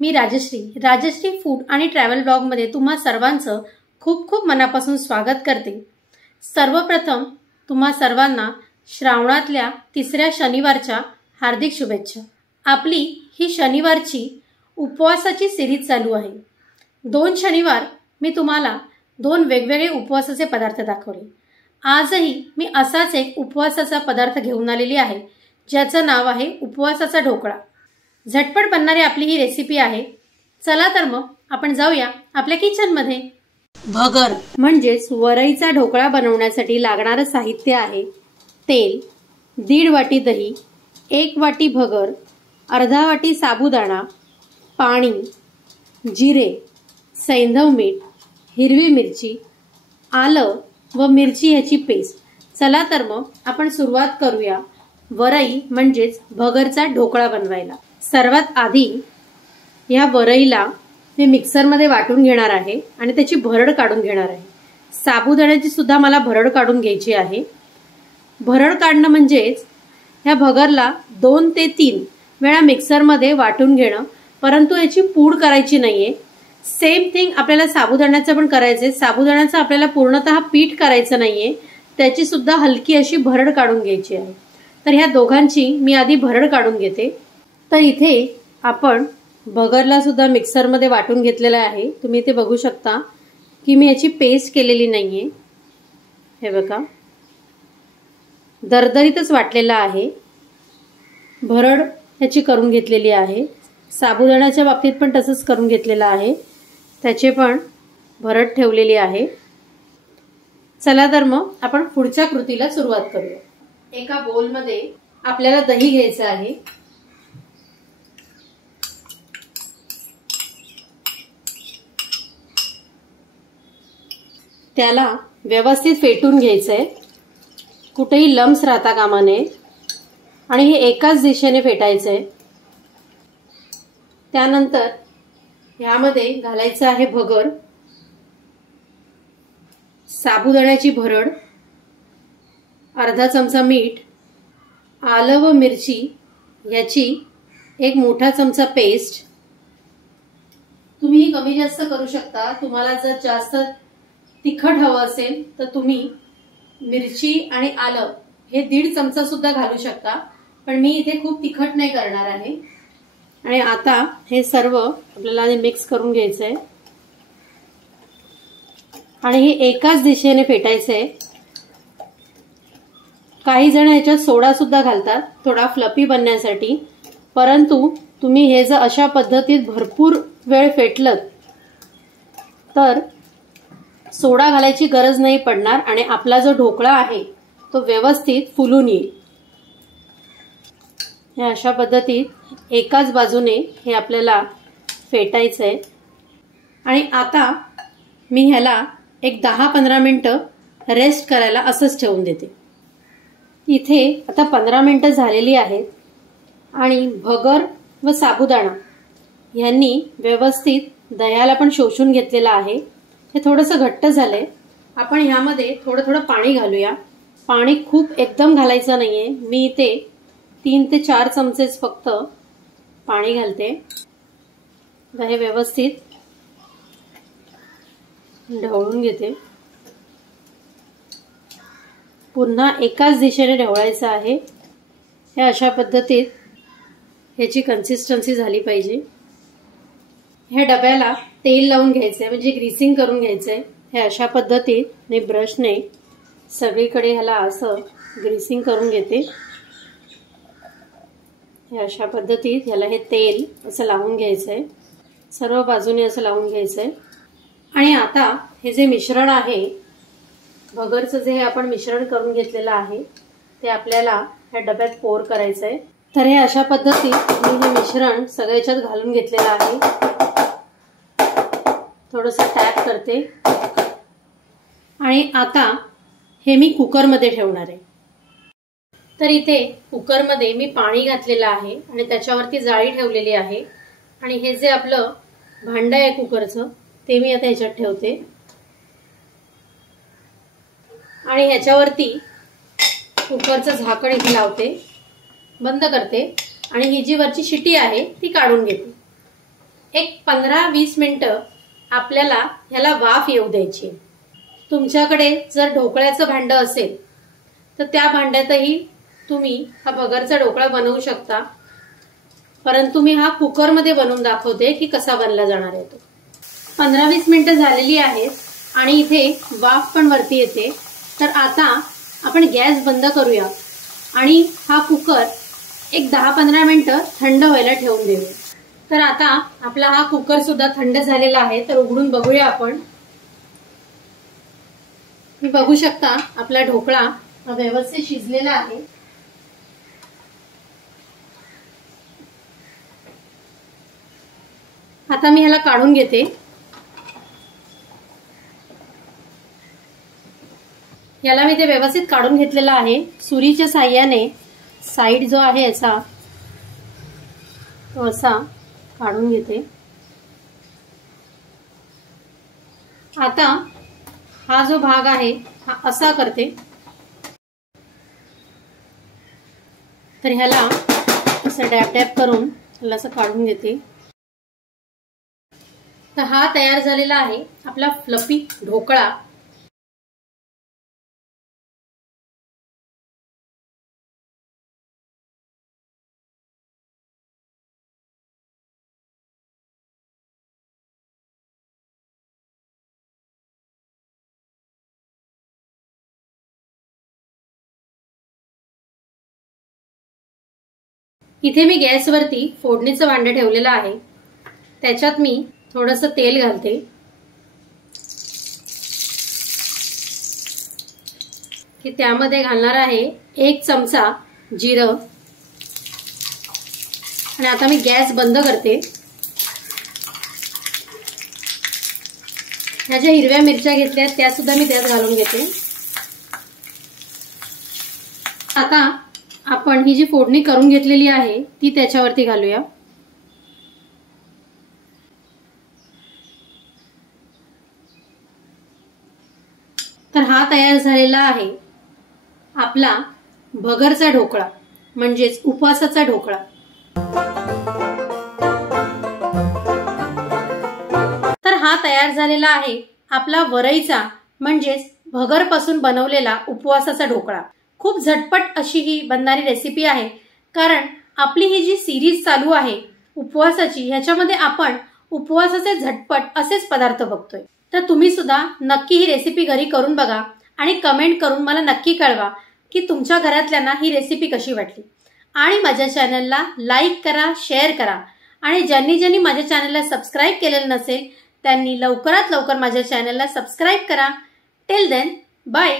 मी Rajshri food आणि travel ब्लॉगमध्ये तुम्हा सर्वांचं खूप खूप मनापासून स्वागत करते। सर्वप्रथम तुम्हा सर्वांना श्रावणातल्या तिसऱ्या शनिवारच्या हार्दिक शुभेच्छा। आपली ही शनिवारची उपवासाची सिरीज चालू आहे। 2 शनिवार मी तुम्हाला 2 वेगवेगळे उपवासाचे पदार्थ दाखवले। आजही मी असाच एक उपवासाचा पदार्थ घेऊन आलेली आहे, ज्याचं नाव आहे उपवासाचा ढोकळा। झटपट बनणारी आपली ही रेसिपी आहे। चला तर मग आपण जाऊया आपल्या किचन मध्ये। भगर म्हणजेच वरईचा ढोकळा बनवण्यासाठी लागणारे साहित्य आहे तेल, 1.5 वाटी दही, 1 वाटी भगर, अर्धा वाटी साबुदाणा, पाणी, जिरे, सैंधव मीठ, हिरवी मिरची, आलं व मिरची याची पेस्ट। चला तर मग आपण सुरुवात करूया वरई म्हणजेच भगरचा ढोकळा बनवायला। सर्वात आधी या वरईला मी मिक्सरमध्ये वाटून घेणार आहे आणि त्याची भरड काढून घेणार आहे। साबुदाण्याची सुद्धा मला भरड काढून घ्यायची आहे। भरड काढणं म्हणजेच ह्या भगरला 2 ते 3 वेळा मिक्सरमध्ये वाटून घेणं, परंतु याची पूड करायची नाहीये। सेम थिंग आपल्याला साबुदाण्याचं पण करायचंय। साबुदाण्याचं आपल्याला पूर्णतः पीठ करायचं नाहीये, त्याची सुद्धा हलकी अशी भरड काढून घ्यायची आहे। तर ह्या दोघांची मी आधी भरड काढून घेते। तर इथे आपण भगरला सुद्धा मिक्सरमध्ये वाटून घेतलेला आहे। तुम्ही इथे बघू शकता की मी याची पेस्ट केलेली नाहीये। हे बघा, दरदरीतच वाटलेला आहे। भरड याची करून घेतलेली आहे। साबुदाण्याच्या बाबतीत पण तसंच करून घेतलेलं आहे, त्याचे पण भरड ठेवलेली आहे। चला तर मग आपण पुढच्या कृतीला सुरुवात करूया। एका बोलमध्ये आपल्याला दही घ्यायचं आहे। त्याला व्यवस्थित फेटून घ्यायचंय, कुठेही लम्स राहता कामा नये आणि हे एकाच दिशेने फेटायचंय। त्यानंतर यामध्ये घालायचं आहे भगर, साबुदाण्याची भरड, अर्धा चमचा मीठ, आलं व मिरची याची 1 मोठा चमचा पेस्ट। तुम्ही कमी जास्त करू शकता। तुम्हाला जर जास्त तिखट हवं असेल तर तुम्ही मिरची आणि आलं हे 1.5 चमचा सुद्धा घालू शकता, पण मी इथे खूप तिखट नाही करणार आहे। आणि आता हे सर्व आपल्याला मिक्स करून घ्यायचंय आणि हे एकाच दिशेने फेटायचंय। काही जण याच्यात सोडा सुद्धा घालतात थोडा फ्लफी बनण्यासाठी, परंतु तुम्ही हे जर अशा पद्धतीत भरपूर वेळ फेटलत तर सोडा घालायची गरज नाही पडणार आणि आपला जो ढोकळा आहे तो व्यवस्थित फुलून येईल। हे अशा पद्धतीत एकाच बाजूने हे आपल्याला फेटायचंय आणि आता मी ह्याला एक 10-15 मिनिटं रेस्ट करायला असंच ठेवून देते। इथे आता 15 मिनिटं झालेली आहेत आणि भगर व साबुदाणा यांनी व्यवस्थित दह्याला पण शोषून घेतलेला आहे। हे थोडंसं घट्ट झालंय। आपण ह्यामध्ये थोडं पाणी घालूया। पाणी खूप एकदम घालायचं नाहीये। मी इथे 3 ते 4 चमचेच फक्त पाणी घालते। हे व्यवस्थित ढवळून घेते। पुन्हा एकाच दिशेने ढवळायचं आहे। हे अशा पद्धतीत ह्याची कन्सिस्टन्सी झाली पाहिजे। ह्या डब्याला तेल लावून घ्यायचंय, म्हणजे ग्रीसिंग करून घ्यायचंय। हे अशा पद्धतीने ब्रशने सगळीकडे ह्याला असं ग्रीसिंग करून घेते। हे अशा पद्धतीत ह्याला हे तेल असं लावून घ्यायचंय, सर्व बाजूने असं लावून घ्यायचंय। आणि आता हे जे मिश्रण आहे भगरचं, जे आपण मिश्रण करून घेतलेलं आहे ते आपल्याला ह्या डब्यात पोर करायचंय। तर हे अशा पद्धतीत मी हे मिश्रण सगळ्याच्यात घालून घेतलेलं आहे। थोडंसं टॅप करते आणि आता हे मी कुकरमध्ये ठेवणार आहे। तर इथे कुकरमध्ये मी पाणी घातलेलं आहे आणि त्याच्यावरती जाळी ठेवलेली आहे आणि हे जे आपलं भांडं आहे कुकरचं ते मी आता ह्याच्यात ठेवते आणि ह्याच्यावरती कुकरचं झाकण इथे लावते, बंद करते आणि ही जी वरची शिटी आहे ती काढून घेते। एक 15-20 मिनिटं आपल्याला ह्याला वाफ येऊ द्यायची। तुमच्याकडे जर ढोकळ्याचं भांडं असेल तर त्या भांड्यातही तुम्ही हा भगरचा ढोकळा बनवू शकता, परंतु मी हा कुकरमध्ये बनवून दाखवते की कसा बनला जाणार आहे तो। 15-20 मिनिटं झालेली आहेत आणि इथे वाफ पण वरती येते। तर आता आपण गॅस बंद करूया आणि हा कुकर एक 10-15 मिनिटं थंड व्हायला ठेवून देऊया। तर आता आपला हा कुकर सुद्धा थंड झालेला आहे, तर उघडून बघूया आपण। मी बघू शकता आपला ढोकळा व्यवस्थित शिजलेला आहे। आता मी ह्याला काढून घेते। याला मी ते व्यवस्थित काढून घेतलेला आहे। सुरीच्या साहाय्याने साइड जो आहे याचा तो असा काढून घेते। आता हा जो भाग आहे हा असा करते, तर ह्याला असं डॅप डॅप करून ह्याला असं काढून घेते। तर हा तयार झालेला आहे आपला फ्लफी ढोकळा। इथे मी गॅसवरती फोडणीचं भांडं ठेवलेलं आहे, त्याच्यात मी थोडंसं तेल घालते। की त्यामध्ये घालणार आहे 1 चमचा जिरं आणि आता मी गॅस बंद करते। ह्या ज्या हिरव्या मिरच्या घेतल्या त्या सुद्धा मी त्यात घालून घेते। आता आपण ही जी फोडणी करून घेतलेली आहे ती त्याच्यावरती घालूया। तर हा तयार झालेला आहे आपला भगरचा ढोकळा, म्हणजेच उपवासाचा ढोकळा। तर हा तयार झालेला आहे आपला वरईचा म्हणजेच भगरपासून बनवलेला उपवासाचा ढोकळा। खूप झटपट अशी ही बनणारी रेसिपी आहे, कारण आपली ही जी सिरीज चालू आहे उपवासाची, ह्याच्यामध्ये आपण उपवासाचे झटपट असेच पदार्थ बघतोय। तर तुम्ही सुद्धा नक्की ही रेसिपी घरी करून बघा आणि कमेंट करून मला नक्की कळवा की तुमच्या घरातल्यांना ही रेसिपी कशी वाटली। आणि माझ्या चॅनलला लाईक करा, शेअर करा आणि ज्यांनी माझ्या चॅनलला सबस्क्राईब केलेलं नसेल त्यांनी लवकरात लवकर माझ्या चॅनलला सबस्क्राईब करा। Till then, bye.